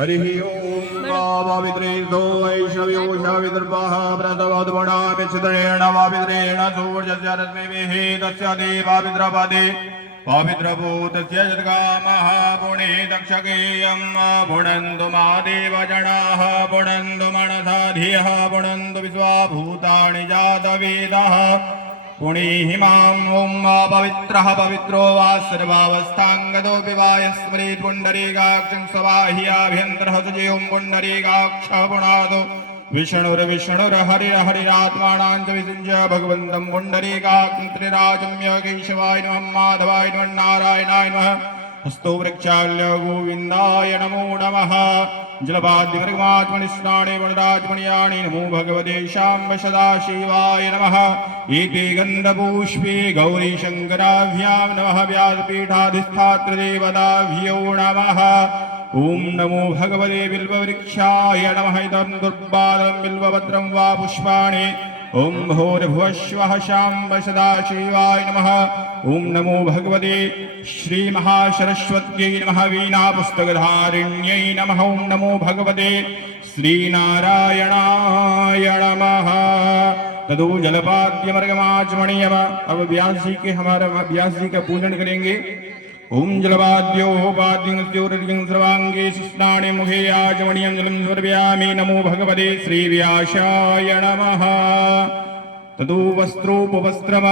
हरिः ओं वाविद्रेधो वैषव्योषा विदर्भः व्रतवद्गुणामिच्छिद्रेण वाविद्रेण सूर्यस्य रश्मिभिः तस्य देवाविद्रपदे पवित्रभूतस्य यद्गामः पुणे दक्षकेयं पुणन्तु मा देवजनाः पुणन्तु मनसा धियः पुणन्तु विश्वाभूतानि जातवेदः पुणीहिमाम् ॐ पवित्रः पवित्रो वा सर्वावस्थाङ्गतो विवाय स्मरेत् पुण्डरीकाक्षं स्वाह्याभ्यन्तरः सुजयों पुण्डरीकाक्षः पुनादो विष्णुर्हरिरात्मानां च विसृज्य भगवन्तं पुण्डरीकाक्षं त्रिराजम्य केशवाय नमः माधवाय नमः नारायणाय नमः हस्तो वृक्षाल्य गोविन्दाय नमो नमः जलपाद्यमृगमात्मनिस्नाने वनराजमणियाणि नमो भगवते शाम्ब सदाशिवाय नमः एते गन्धपुष्पे गौरीशङ्कराभ्यां नमः व्यासपीठाधिष्ठात्रदेवताभ्यो नमः ॐ नमो भगवते बिल्ववृक्षाय नमः इदं दुर्बालं बिल्वभद्रं वा पुष्पाणि ॐ भूर्भुवस्वः शाम्ब सदाशिवाय नमः ॐ नमो भगवते श्रीमहासरस्वत्यै नमः वीणापुस्तकधारिण्यै नमः ॐ नमो भगवते श्रीनारायणाय नमः तदो जलपाद्यमर्गमाचमणीयम। अब व्यास जी के हमारा व्यास जी का पूजन करेंगे। ओम जलपाद्यो पाद्यं सर्वांगे स्नाने मुखे आचमणीयं जलं समर्पयामि। नमो भगवते श्रीव्यासाय नमः। तदो वस्त्रोपवस्त्रम,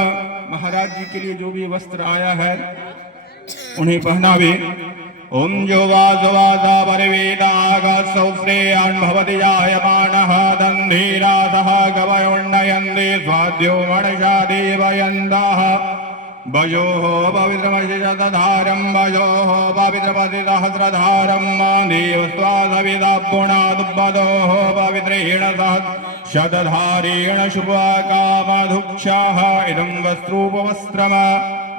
महाराज जी के लिए जो भी वस्त्र आया है उन्हें पहनावे। ओम जो वासवासा परिवेदागसौश्रेयान् भवति जायमानः दन्धीरासः गवयोन्नयन्ते स्वाद्यो मनसा देवयन्तः भजोः पवित्रमशिषधारं भजोः पवित्रपतिसहस्रधारं देवस्वासविदापुणादुपदोः पवित्रेण सह शतधारेण शुभकामधुक्षः इदं वस्त्रोपवस्त्रम।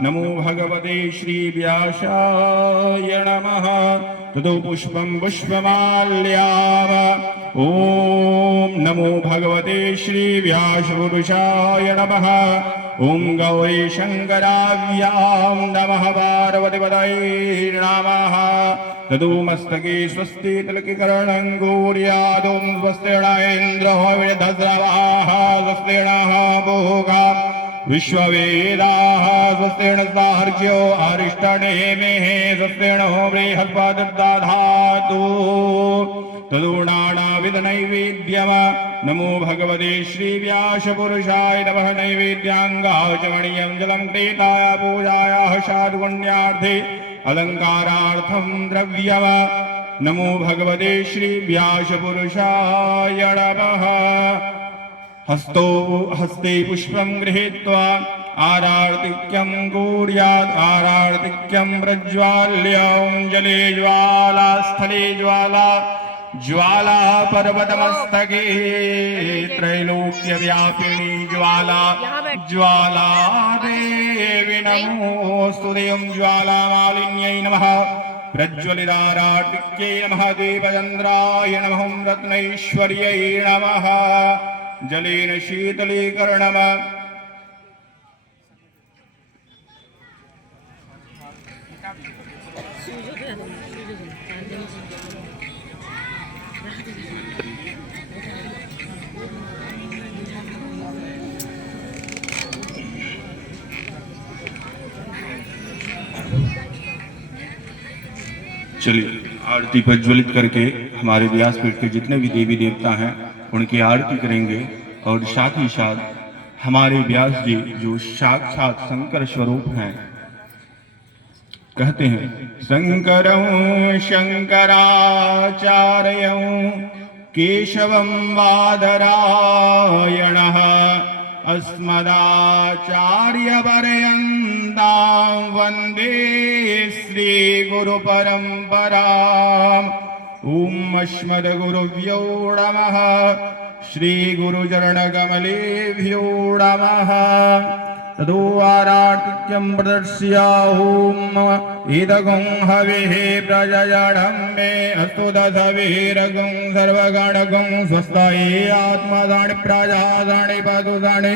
नमो भगवते श्रीव्यासाय नमः। तदो पुष्पं पुष्पमाल्याम। ॐ नमो भगवते श्रीव्यासपुरुषाय नमः। ॐ गौरीशङ्कराभ्यां नमः। पार्वतीपतये नमः। तदो मस्तके स्वस्ति तिलकीकरणं कुर्यात्। ॐ स्वस्तेन इन्द्रः विदधस्रवाः स्वस्तेन भोगा विश्ववेदाः स्वस्तेन सार्क्यो अरिष्टनेमिः स्वस्तेन बृहस्पतिर्दधातु। तदो नानाविधनैवेद्यम्। नमो भगवते श्रीव्यासपुरुषाय नमः। नैवेद्याङ्गाचमणीयं जलं क्रेताय पूजायाः साधुपुण्यार्थे अलङ्कारार्थं द्रव्यम्। नमो भगवते श्रीव्यासपुरुषाय नमः। हस्ते पुष्पं गृहीत्वा आरार्तिक्यं कुर्यात्। आरार्तिक्यं प्रज्वाल्य जले ज्वाला स्थले ज्वाला ज्वाला पर्वतमस्तके त्रैलोक्यव्यापिनी ज्वाला ज्वाला देवी नमोऽस्तु। देवं ज्वालामालिन्यै नमः। प्रज्वलितारार्तिक्यै नमः। देवचन्द्राय नमः। रत्नैश्वर्यै नमः। जलेन शीतलीकरणम्। चलिए आरती प्रज्वलित करके हमारे व्यासपीठ के जितने भी देवी देवता हैं उनकी आरती करेंगे। और साथ ही साथ हमारे व्यास जी जो साक्षात शंकर स्वरूप हैं, कहते हैं शंकरं शंकराचार्यं केशवं बादरायणः अस्मदाचार्यपर्यन्तां वन्दे श्रीगुरुपरम्पराम्। ॐ अस्मद्गुरुभ्यो नमः। श्रीगुरुचरणकमलेभ्यो नमः। तदो आरार्तिक्यं प्रदर्श्य ॐ इदगुं हविः प्रजननं मे अस्तु दशभिरगुं सर्वगणगुं स्वस्ताये आत्मदानि प्रजादानि पदुदानि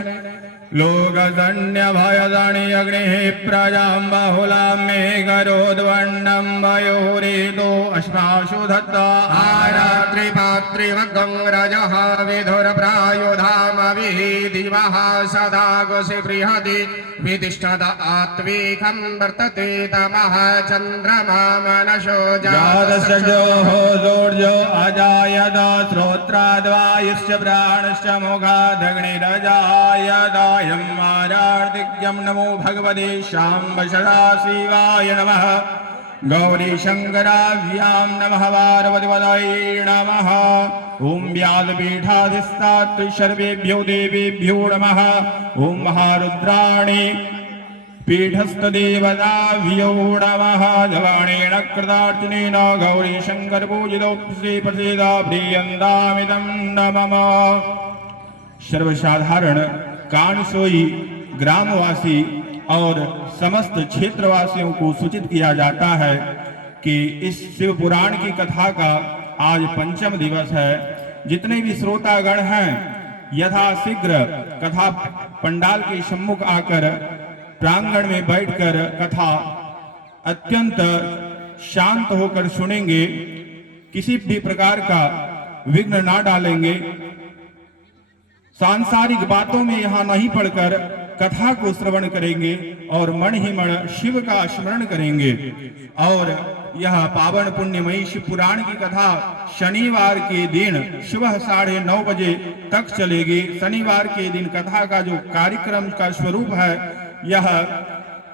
लोकसन्न्यभयदणि अग्निः प्रजां बहुलां मे करोद्वण्डं वयोरेतो अश्माशु दत्ता आरात्रिपात्रिमग्गं रजः विधुरप्रायुधामभिः दिवः सदा गुसि बृहति वितिष्ठत आत्वीकं वर्तते तमः चन्द्रमा मनशो जातसजोः सूर्यो अजायत श्रोत्राद्वायुश्च प्राणश्च मुखादग्निरजायदायं आरार्तिक्यं नमो भगवते शाम्ब सदाशिवाय नमः गौरी शंकराभ्यां नमः पार्वतीपतये नमः ओं व्यासपीठाधिष्ठात् सर्वेभ्यो देवेभ्यो नमः ओं महारुद्राणि पीठस्थदेवताभ्यो नमः जवाणेन कृतार्चनेन गौरी शंकर पूजितो श्रीप्रसीदा प्रियन्तामिदं नमः। सर्वसाधारण कानसोई ग्रामवासी और समस्त क्षेत्रवासियों को सूचित किया जाता है कि इस शिव पुराण की कथा का आज पंचम दिवस है। जितने भी श्रोतागण हैं यथाशीघ्र कथा पंडाल के सम्मुख आकर प्रांगण में बैठकर कथा अत्यंत शांत होकर सुनेंगे, किसी भी प्रकार का विघ्न ना डालेंगे, सांसारिक बातों में यहाँ नहीं पढ़कर कथा को श्रवण करेंगे और मन ही मन शिव का स्मरण करेंगे। और यह पावन पुण्यमयी शिव पुराण की कथा शनिवार के दिन सुबह 9:30 बजे तक चलेगी। शनिवार के दिन कथा का जो कार्यक्रम का स्वरूप है, यह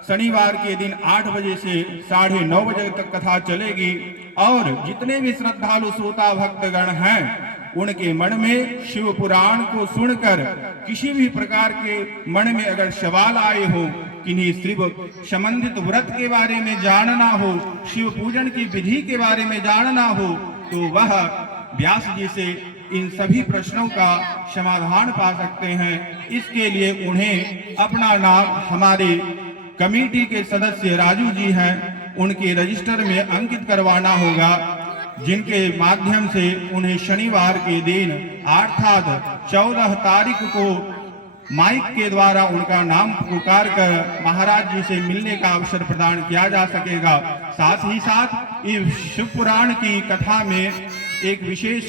शनिवार के दिन 8 बजे से 9:30 बजे तक कथा चलेगी। और जितने भी श्रद्धालु श्रोता भक्तगण हैं उनके मन में शिव पुराण को सुनकर किसी भी प्रकार के मन में अगर सवाल आए हो, किन्हीं शिव संबंधित व्रत के बारे में जानना हो, शिव पूजन की विधि के बारे में जानना हो, तो वह व्यास जी से इन सभी प्रश्नों का समाधान पा सकते हैं। इसके लिए उन्हें अपना नाम हमारे कमेटी के सदस्य राजू जी हैं, उनके रजिस्टर में अंकित करवाना होगा, जिनके माध्यम से उन्हें शनिवार के दिन अर्थात 14 तारीख को माइक के द्वारा उनका नाम पुकार कर महाराज जी से मिलने का अवसर प्रदान किया जा सकेगा। साथ ही साथ इस शिव पुराण की कथा में एक विशेष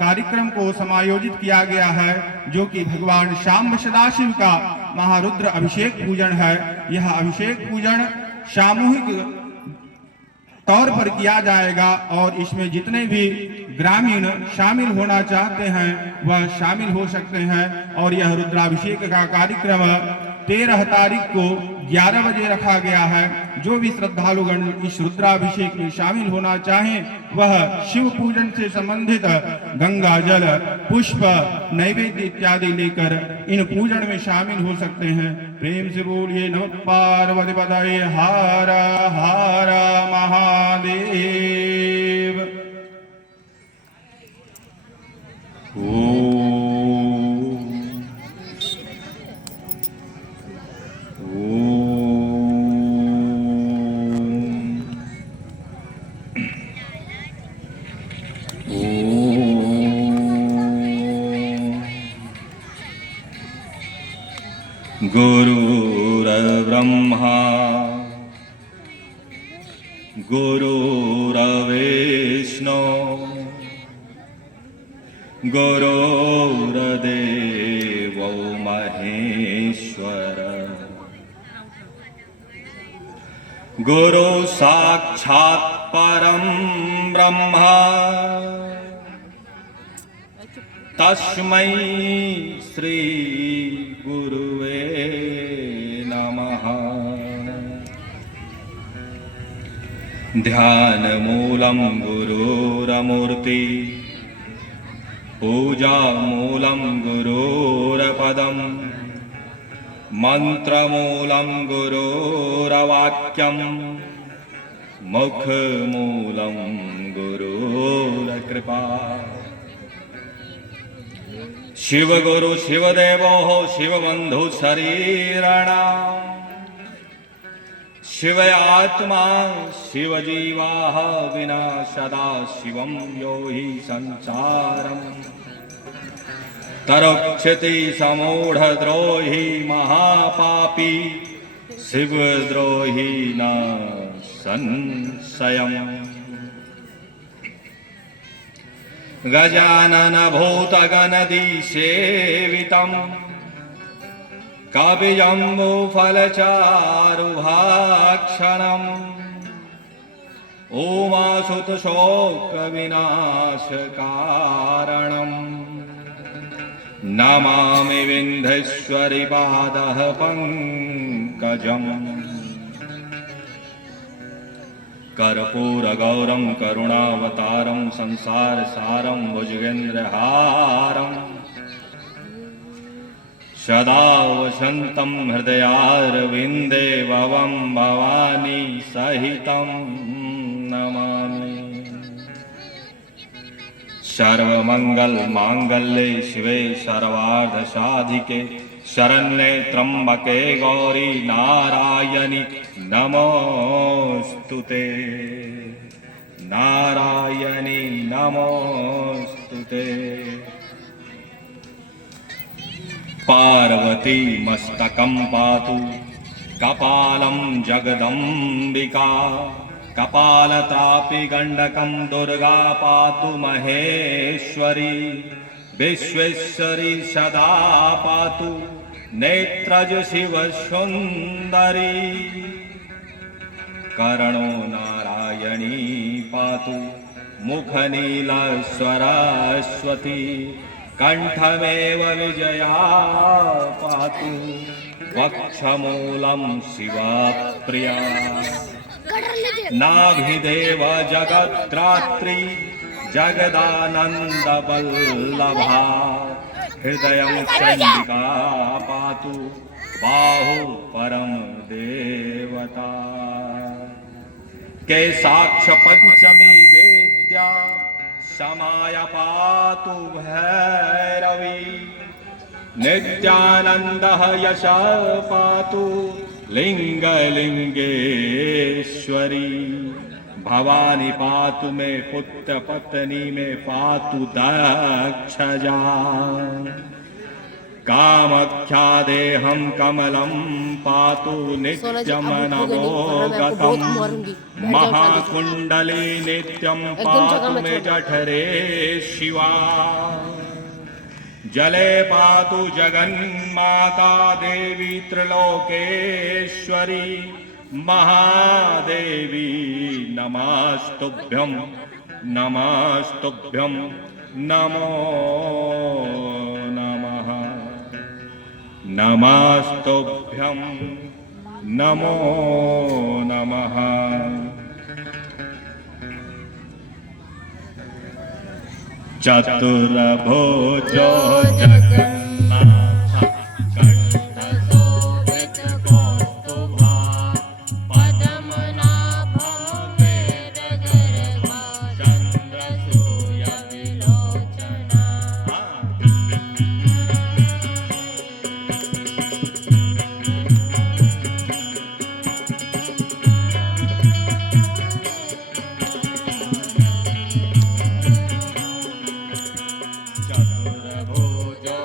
कार्यक्रम को समायोजित किया गया है, जो कि भगवान शाम्ब सदाशिव का महारुद्र अभिषेक पूजन है। यह अभिषेक पूजन सामूहिक तौर पर किया जाएगा और इसमें जितने भी ग्रामीण शामिल होना चाहते हैं वह शामिल हो सकते हैं। और यह रुद्राभिषेक का कार्यक्रम 13 तारीख को 11 बजे रखा गया है। जो भी श्रद्धालुगण इस रुद्राभिषेक में शामिल होना चाहें वह शिव पूजन से संबंधित गंगा जल, पुष्प, नैवेद्य इत्यादि लेकर इन पूजन में शामिल हो सकते हैं। प्रेम से बोलिए नमः पार्वतीपतये हर हर महादेव। गुरुर्ब्रह्मा गुरुर्विष्णु गुरुर्देवो महेश्वर गुरु साक्षात् परं ब्रह्मा तस्मै श्री गुरुवे नमः। ध्यानमूलं गुरुरमूर्ति पूजामूलं गुरुरपदं मंत्रमूलं गुरुरवाक्यं मुखमूलं गुरुरकृपा। शिवगुरु शिवदेवो शिवबन्धु शरीरणा शिव आत्मा शिवजीवा विना सदा शिवं यो हि संसारम् तरुक्षति समूढ़द्रोही महापापी शिवद्रोही न संशयम् गजानन भूतगणधीसेवितम् कविजम्बुफलचारुभाक्षणम् उमासुतशोकविनाशकारणम् नमामि विन्ध्येश्वरि पादः पङ्कजम् कर्पूरगौरं करुणावतारं संसारसारं भुजगेन्द्रहारं सदा वसन्तं हृदयारविन्दे भवं भवानी सहितं नमामि। सर्वमङ्गलमाङ्गल्ये शिवे सर्वार्धसाधिके शरण्ये त्र्यम्बके गौरी नारायणि नमोऽस्तुते नारायणि नमोऽस्तुते। पार्वती मस्तकं पातु कपालं जगदम्बिका कपालतापि गण्डकं दुर्गा पातु महेश्वरी विश्वेश्वरी सदा पातु नेत्रज शिवसुन्दरी कर्णो नारायणी पातु मुखनीला सरस्वती कंठमेव विजया पातु वक्षमूलं शिवप्रिया नाभिदेव जगत्रात्री जगदानन्दवल्लभा हृदयं चण्डिका पातु बाहु परम देवता केशाक्ष पंचमी वेद्या समाय पातु भैरवी नित्यानन्दः यशः पातु लिंगलिंगेश्वरी भवानी पातु मे पुत्र पत्नी में पातु दक्षजा कामख्या देहं कमलं पातु नित्यमनवोगतं महाकुण्डली नित्यं पातु मे जठरे शिवा जले पातु जगन्माता देवी त्रिलोकेश्वरी महादेवी नमस्तुभ्यं नमस्तुभ्यं नमो नमः नमस्तुभ्यं नमो नमः। चतुर्भुजो जगन्नाथ कंठशोभित कौस्तुभा पद्मनाभो वेदगर्भा चन्द्रसूर्यविलोचना चतुर्भुजो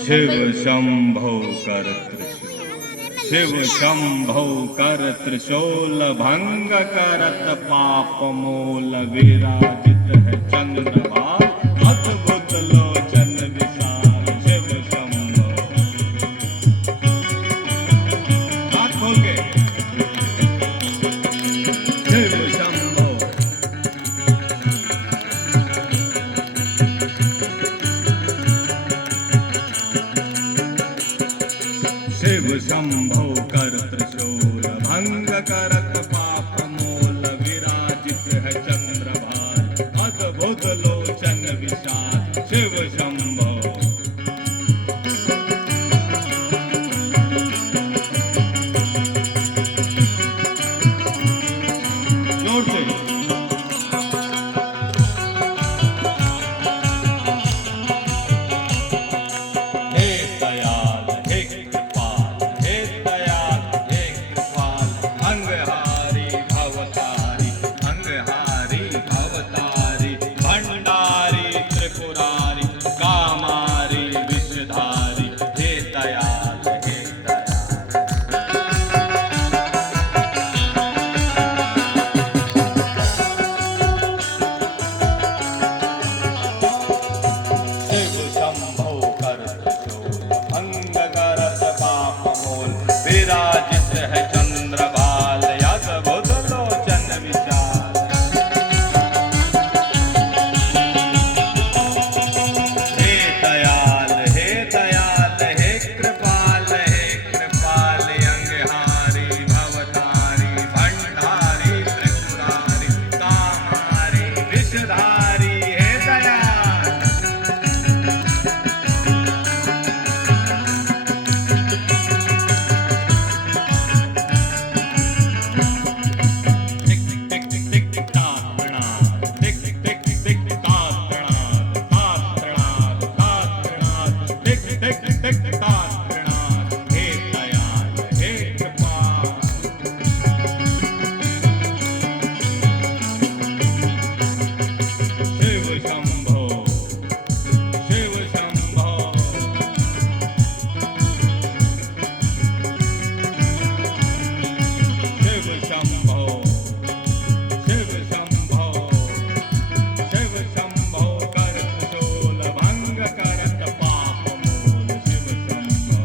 शिव शंभो कर त्रिशूल, शिव शंभो कर त्रिशूल, भंग करत पाप मूल, विराजित है चंद्रभाल, अद्भुत लोचन विशाल। शिव शंभो, हाथ खोल के शिव शंभो, शिव शंभो कर त्रिशूल, भंग करत पाप मूल, विराजित है चंद्रभाल, अद्भुत लोचन विशाल। शिव शंभो, जोर से हे दयाल, हे कृपाल, हे दयाल, हे कृपाल, अंगहारी भवतारी, अंगहारी भवतारी, भंडारी त्रिपुरारी, कामारी विषधारी, हे दयाल, हे दयाल। शिव शंभो कर त्रिशूल, भंग करत पाप मूल, विराजित है चंद्रभाल, अद्भुत लोचन विशाल। हे दयाल, हे दयाल, हे कृपाल, हे कृपाल, अंगहारी भवतारी, भंडारी त्रिपुरारी, कामारी विषधारी, हे दयाल। टिक टिक टिक ताक प्रणाद, टिक टिक टिक ताक प्रणाद, ताक प्रणाद, ताक प्रणाद, टिक टिक टिक ताक प्रणाद। हे दयाल, हे कृपाल, शिव शंभो, शिव शंभो, शिव शंभो, शिव शंभो, शिव शंभो कर त्रिशूल, भंग करत पाप मूल। शिव शंभो,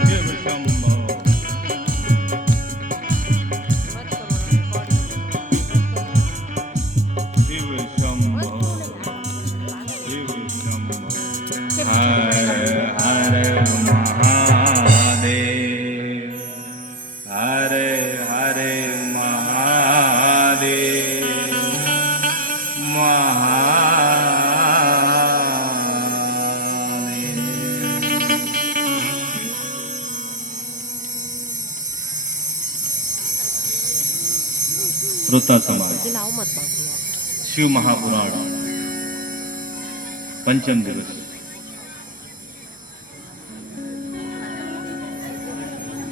शिव शंभो, शिव शंभो, शिव शंभो। हर हर महादेव, हर हर महादेव, महादेव। श्रोता समाज, शिव महापुराण पंचम दिवस,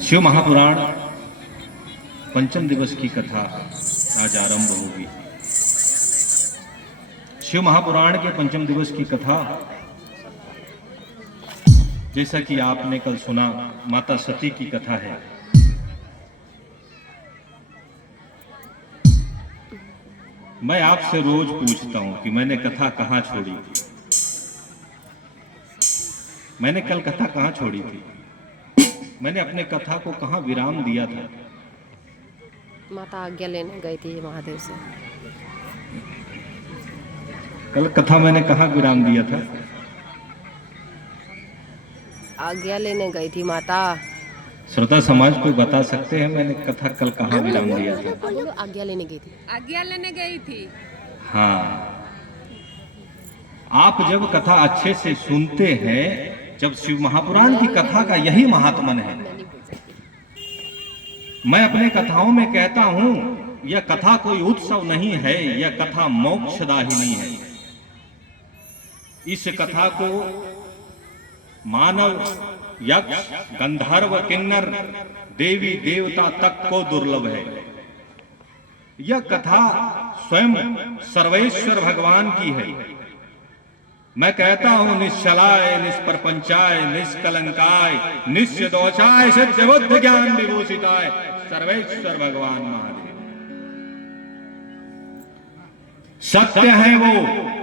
शिव महापुराण पंचम दिवस की कथा आज आरंभ होगी। शिव महापुराण के पंचम दिवस की कथा, जैसा कि आपने कल सुना, माता सती की कथा है। मैं आपसे रोज पूछता हूं कि मैंने कथा कहां छोड़ी थी। मैंने कल कथा कहां छोड़ी थी? मैंने अपने कथा को कहां विराम दिया था? माता आज्ञा लेने गई थी महादेव से। कल कथा मैंने कहां विराम दिया था? आज्ञा लेने गई थी माता। श्रोता समाज को बता सकते हैं मैंने कथा कल कहां विराम दिया था? आज्ञा लेने गई थी। आज्ञा लेने गई थी। हाँ, आप जब कथा अच्छे से सुनते हैं, जब शिव महापुराण की कथा का यही महात्मन है। मैं अपने कथाओं में कहता हूं, यह कथा कोई उत्सव नहीं है, यह कथा मोक्षदायिनी है। इस कथा को मानव, यक्ष, गंधर्व, किन्नर, देवी देवता तक को दुर्लभ है। यह कथा स्वयं सर्वेश्वर भगवान की है। मैं कहता हूं निश्चलाय निष्प्रपंचाय निष्कलंकाय निश्चदोषाय सिद्ध बुद्ध ज्ञान विभूषिताय सर्वेश्वर भगवान महादेव। सत्य है वो